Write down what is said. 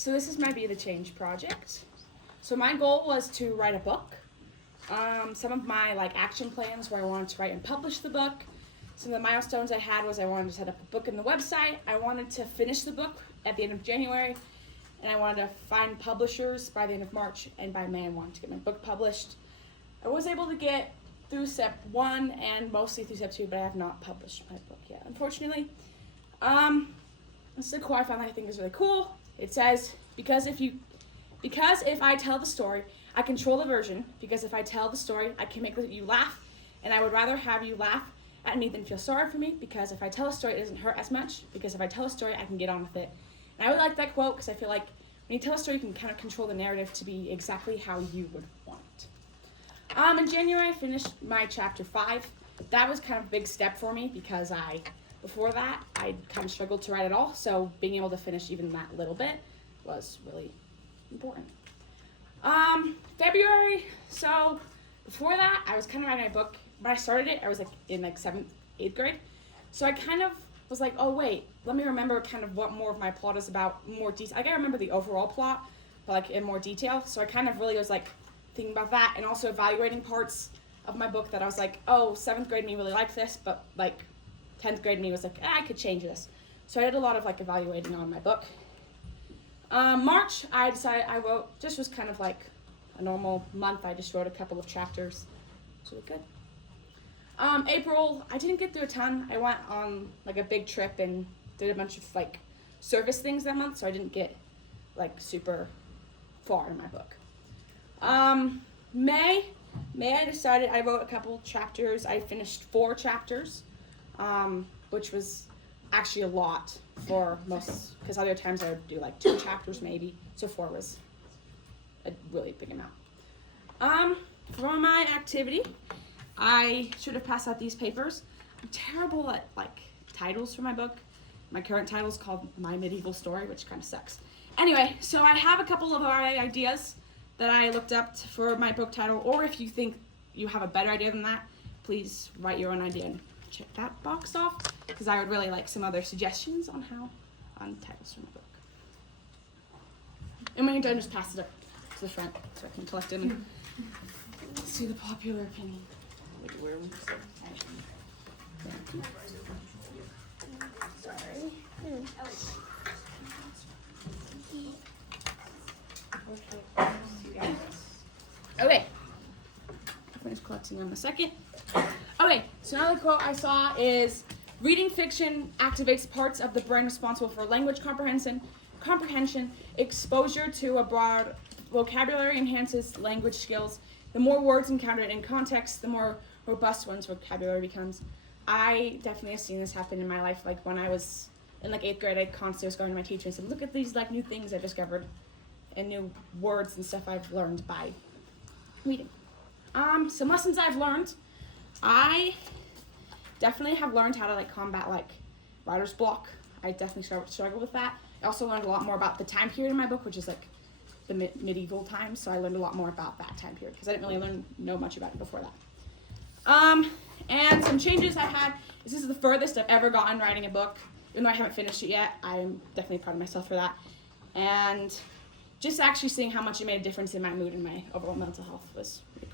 So this is my Be the Change project. So my goal was to write a book. Some of my action plans where I wanted to write and publish the book. Some of the milestones I had was I wanted to set up a book in the website. I wanted to finish the book at the end of January, and I wanted to find publishers by the end of March, and by May I wanted to get my book published. I was able to get through step 1 and mostly through step 2, but I have not published my book yet, unfortunately. This is a quote I found that I think is really cool. It says, because if I tell the story, I control the version, because if I tell the story, I can make you laugh, and I would rather have you laugh at me than feel sorry for me, because if I tell a story, it doesn't hurt as much, because if I tell a story, I can get on with it. And I would like that quote, because I feel like when you tell a story, you can kind of control the narrative to be exactly how you would want it. In January, I finished my chapter 5. That was kind of a big step for me, because before that, I kind of struggled to write at all, so being able to finish even that little bit was really important. February, so before that, I was kind of writing my book. When I started it, I was in 7th, 8th grade. So I kind of was like, oh wait, let me remember kind of what more of my plot is about, more detail. I remember the overall plot, but in more detail. So I kind of really was thinking about that, and also evaluating parts of my book that I was like, oh, 7th grade me really liked this, but 10th grade me was I could change this. So I did a lot of evaluating on my book. March, I decided I wrote, just was kind of a normal month. I just wrote a couple of chapters. So it was good. April, I didn't get through a ton. I went on a big trip and did a bunch of service things that month, so I didn't get super far in my book. May I decided I wrote a couple chapters. I finished 4 chapters, which was actually a lot for most, because other times I would do 2 chapters maybe, so 4 was a really big amount. For my activity, I should have passed out these papers. I'm terrible at titles for my book. My current title is called My Medieval Story, which kind of sucks. Anyway, so I have a couple of ideas that I looked up for my book title, or if you think you have a better idea than that, please write your own idea and check that box off, because I would really like some other suggestions on titles for my book. And when you're done, just pass it up to the front so I can collect them and see the popular opinion. Sorry. Okay. I'll finish collecting them in a second. Okay, so another quote I saw is, reading fiction activates parts of the brain responsible for language comprehension, exposure to a broad vocabulary enhances language skills. The more words encountered in context, the more robust one's vocabulary becomes. I definitely have seen this happen in my life. When I was in 8th grade, I constantly was going to my teacher and said, look at these new things I discovered and new words and stuff I've learned by reading. Some lessons I've learned. I definitely have learned how to combat writer's block. I definitely struggle with that. I also learned a lot more about the time period in my book, which is the medieval times, so I learned a lot more about that time period, because I didn't really know much about it before that. And some changes I had is, this is the furthest I've ever gotten writing a book. Even though I haven't finished it yet, I'm definitely proud of myself for that. And just actually seeing how much it made a difference in my mood and my overall mental health was really